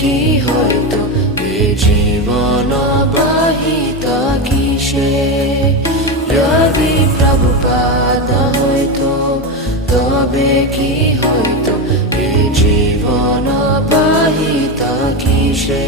কি হয়তো এ জীবন বাহিত কিসে যদি প্রভুপাদ হয়তো তবে কি হয়তো এ জীবন বাহিত কিসে